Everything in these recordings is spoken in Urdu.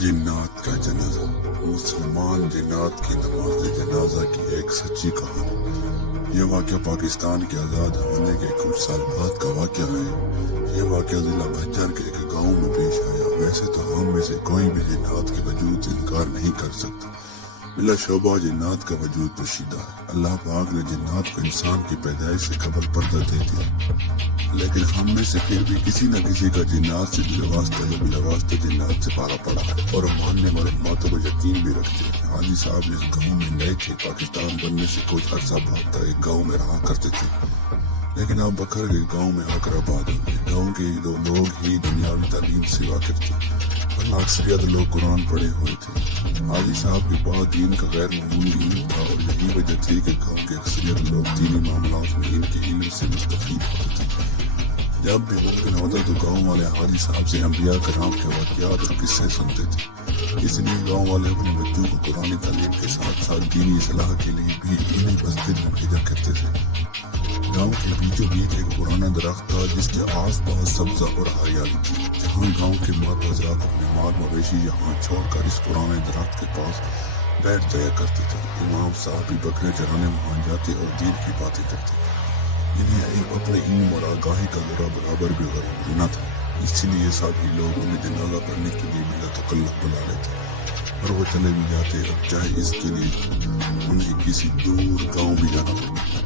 جنات کا جنازہ۔ مسلمان جنات کی نماز جنازہ کی ایک سچی کہانی۔ یہ واقعہ پاکستان کے آزاد ہونے کے کچھ سال بعد کا واقعہ ہے۔ یہ واقعہ ضلع بھجر کے ایک گاؤں میں پیش آیا۔ ویسے تو ہم میں سے کوئی بھی جنات کے وجود سے انکار نہیں کر سکتا، بلا شبہ جنات کا وجود پوشیدہ ہے۔ اللہ پاک نے جنات کو انسان کی پیدائش سے قبل پردہ دے دیا، لیکن ہم میں سے پھر بھی کسی نہ کسی کا جنات سے بلا واسطہ جنات سے پارا پڑا ہے، اور ماننے والے باتوں کو یقین بھی رکھتے ہیں۔ حاجی صاحب اس گاؤں میں نئے تھے۔ پاکستان بننے سے کچھ عرصہ بعد ایک گاؤں میں رہا کرتے تھے، لیکن اب بکھر گئے گاؤں میں آ کر آباد ہو گئے۔ گاؤں کے لوگ ہی دنیاوی تعلیم سے واقف تھے، ورنہ اکثریت لوگ قرآن پڑھے ہوئے تھے۔ حاجی صاحب کے بعد دین کا غیر معمولی علم تھا، اور یہی وجہ تھی کہ گاؤں کے اکثریت لوگ دینی معاملات میں ان کے علم سے مستفید ہوتے تھے۔ جب بھی ممکن ہوتا تو گاؤں والے حاجی صاحب سے انبیاء کرام کے واقعات اور قصے سنتے تھے۔ اس لیے گاؤں والے اپنے بچوں کو قرآن تعلیم کے ساتھ ساتھ دینی اصلاح کے لیے بھی انہی مسجد میں بھیجا کرتے تھے۔ گاؤں کے بیچوں بیچ ایک پرانا درخت تھا جس کے آس پاس سبزہ اور ہریالی تھی، جہاں گاؤں کے مات حضرات اپنے مال مویشی یہاں چھوڑ کر اس پرانے درخت کے پاس بیٹھ جایا کرتے تھے۔ امام صاحب بھی بکرے چرانے وہاں جاتے اور دین کی باتیں کرتے۔ انہیں اپنے علم اور آگاہی کا ذرا برابر بھی غرور نہ تھا، اس لیے سبھی لوگ انہیں جنازہ پڑھنے کے لیے بلا تکلف بلا لیتے اور وہ چلے بھی جاتے، اب چاہے اس کے لیے انہیں کسی دور گاؤں بھی جانا پڑتا۔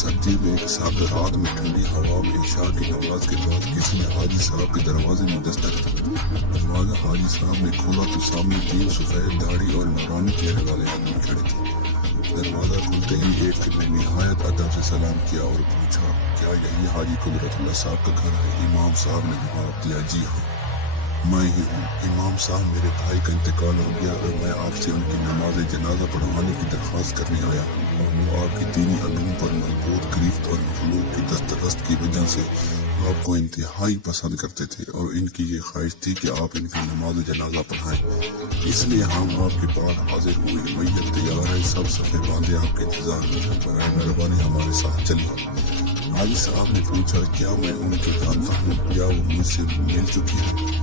سردی میں ایک سابق رات میں ٹھنڈی ہوا میں عشاء کی نماز کے بعد کسی نے حاجی صاحب کے دروازے میں دستک دی۔ دروازہ حاجی صاحب نے کھولا تو سامنے 3 سفید داڑھی اور نورانی چہرے والے آدمی کھڑے تھے۔ دروازہ کھلتے ہی ایک نے نہایت ادب سے سلام کیا اور پوچھا، کیا یہی حاجی قدرت اللہ صاحب کا گھر ہے؟ امام صاحب نے جواب دیا، جی ہاں، میں ہی ہوں۔ امام صاحب، میرے بھائی کا انتقال ہو گیا اور میں آپ سے ان کی نماز جنازہ پڑھوانے کی درخواست کرنے آیا ہوں۔ وہ آپ کی دینی علوم پر مربوط گرفت اور مخلوق کی دسترست کی وجہ سے آپ کو انتہائی پسند کرتے تھے، اور ان کی یہ خواہش تھی کہ آپ ان کی نماز جنازہ پڑھائیں۔ اس لیے ہم آپ کے پاس حاضر ہوئے۔ میت تیار ہے، سب صفے باندھے آپ کے انتظار میں ہیں، برائے مہربانی ہمارے ساتھ چلیے۔ حاجی صاحب نے پوچھا، کیا میں ان کو جانتا ہوں یا وہ مجھ سے مل چکی ہے؟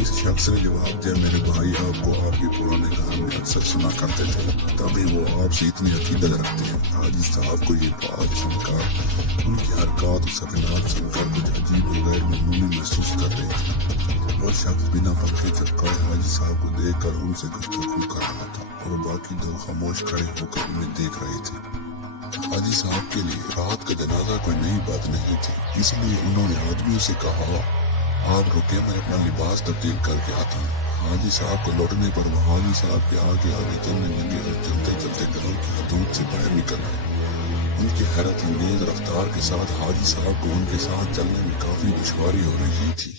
اس شخص نے جواب دیا، میرے بھائی آپ کو آپ کے پرانے گھر میں اکثر سنا کرتے تھے، تبھی وہ آپ سے اتنی عقیدت رکھتے ہیں۔ حاجی صاحب کو یہ بات سن کر، ان کی حرکات اور سکنات سن کر کچھ عجیب و غیر معمولی محسوس کر رہے تھے۔ وہ شخص بنا پنکھے چپکائے حاجی صاحب کو دیکھ کر ان سے گفتگو کر رہا تھا، اور باقی دو خاموش کھڑے ہو کر انہیں دیکھ رہے تھے۔ حاجی صاحب کے لیے رات کا جنازہ کوئی نئی بات نہیں تھی، اس لیے انہوں نے آدمیوں سے کہا، آپ رکے، میں اپنا لباس تبدیل کر کے آتا ہوں۔ حاجی صاحب کو لوٹنے پر وہ حاجی صاحب کے آگے چلنے لگے اور چلتے چلتے گاؤں کی حدود سے باہر نکل آئے۔ ان کی حیرت انگیز رفتار کے ساتھ حاجی صاحب کو ان کے ساتھ چلنے میں کافی دشواری ہو رہی تھی۔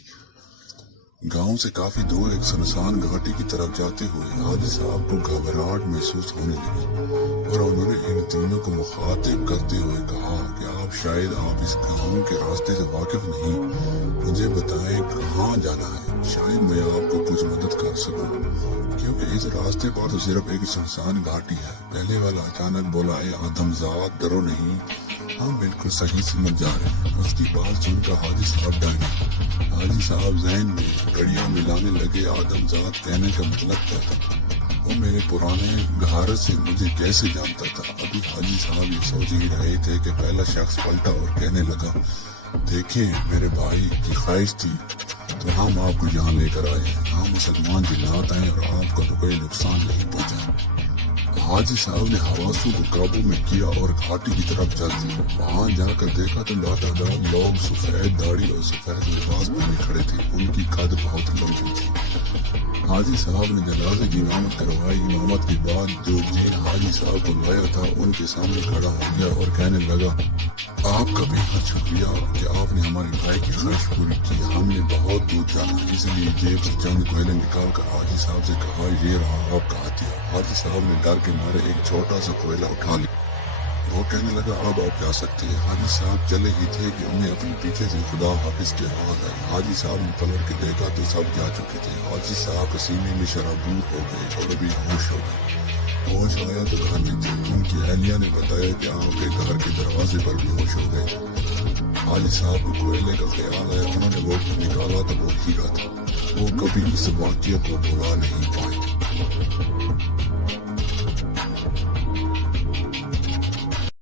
گاؤں سے کافی دور ایک سنسان گھاٹی کی طرف جاتے ہوئے حاجی صاحب کو گھبراہٹ محسوس ہونے لگی، اور انہوں نے ان تینوں کو مخاطب کرتے ہوئے کہا کہ شاید آپ اس گاؤں کے راستے سے واقف نہیں، مجھے بتائیں کہاں جانا ہے، شاید میں آپ کو کچھ مدد کر سکوں، کیونکہ اس راستے پر تو صرف ایک سنسان گھاٹی ہے۔ پہلے والا اچانک بولا، اے آدم ذات، ڈرو نہیں، ہم بالکل صحیح سمجھ جا رہے ہیں۔ اس کی بات سن کر حاجی صاحب ڈر گئے۔ حاجی صاحب ذہن میں کڑیاں ملانے لگے، آدم ذات کہنے کا مطلب کیا تھا؟ وہ میرے پرانے گھر سے مجھے کیسے جانتا تھا؟ ابھی حاجی صاحب یہ سوچ ہی رہے تھے کہ پہلا شخص پلٹا اور کہنے لگا، دیکھیں میرے بھائی کی خواہش تھی تو ہم آپ کو یہاں لے کر آئے ہیں، ہم مسلمان جنات ہیں اور آپ کو تو کوئی نقصان نہیں پہنچا۔ حاجی صاحب نے حواسوں کو قابو میں کیا اور گھاٹی کی طرف چل دیے۔ وہاں جا کر دیکھا تو لاتعداد لوگ سفید داڑھی اور سفید لباس پہنے کھڑے تھے، ان کی قد بہت لمبی تھی۔ حاجی صاحب نے جنازے کی امامت کروائی۔ امامت کے بعد جو جن حاجی صاحب کو لایا تھا ان کے سامنے کھڑا ہو گیا اور کہنے لگا، آپ کا بے حد شکریہ کہ آپ نے ہمارے بھائی کی خواہش پوری کی۔ ہم نے بہت دور جانا، اس لیے جیب سے چند کوئلے نکال کر حاجی صاحب سے کہا، یہ رہا آپ کا ہتھیار۔ حاجی صاحب نے ڈر کے مارے ایک چھوٹا سا کوئلہ اٹھا لیا۔ وہ کہنے لگا، اب آپ جا سکتے ہیں۔ حاجی صاحب چلے ہی تھے کہ انہیں اپنے پیچھے سے خدا حافظ کی آواز آئی۔ حاجی صاحب نے پلٹ کے دیکھا تو سب جا چکے تھے۔ حاجی صاحب کے سینے میں شرابور ہو گئے اور ابھی ہوش ہو گئے۔ ہوش آیا تو گھر میں تھے۔ ان کی اہلیہ نے بتایا کہ آپ کے گھر کے دروازے پر بھی ہوش ہو گئے تھے۔ حاجی صاحب کو کوئلے کا خیال آیا، انہوں نے وہ نکالا تو وہ ہیرا تھا۔ وہ کبھی اس واقعے کو بھلا نہیں پائے۔